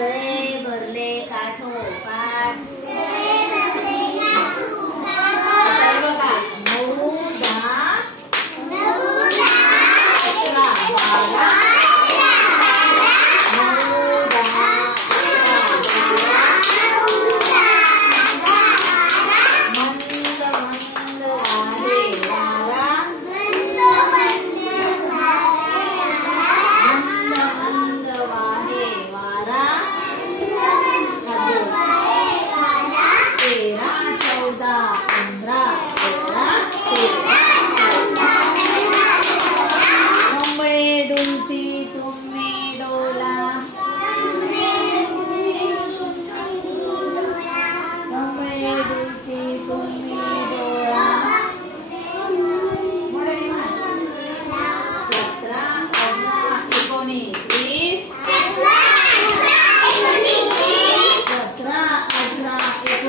तळे भरले काठोकाठ. आता हे बघा 9, 10, 11, 12, 9, 10, 11, 12. मंद मंद वाहे वारा. मंद मंद वाहे वारा. 13, 14, 15, 16, 17. मुंबई डुलती तुम्ही डोला. मुंबई डुलती तुम्ही डोला. 17, 18, 19, 20. 17, 18,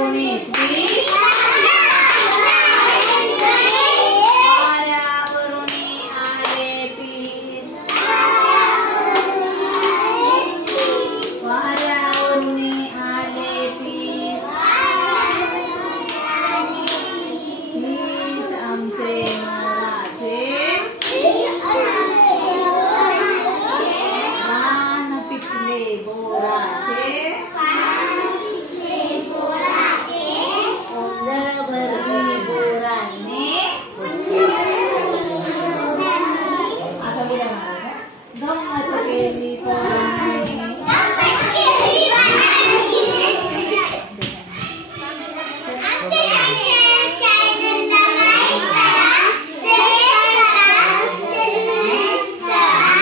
19, 20. वाऱ्यावरुनी आले पीस. वाऱ्यावरुनी आले पीस. पीस आमचे मोराचे. पान पिकले बोराचे. ओंजळ भरली बोरांनी. आता गंमत केली तर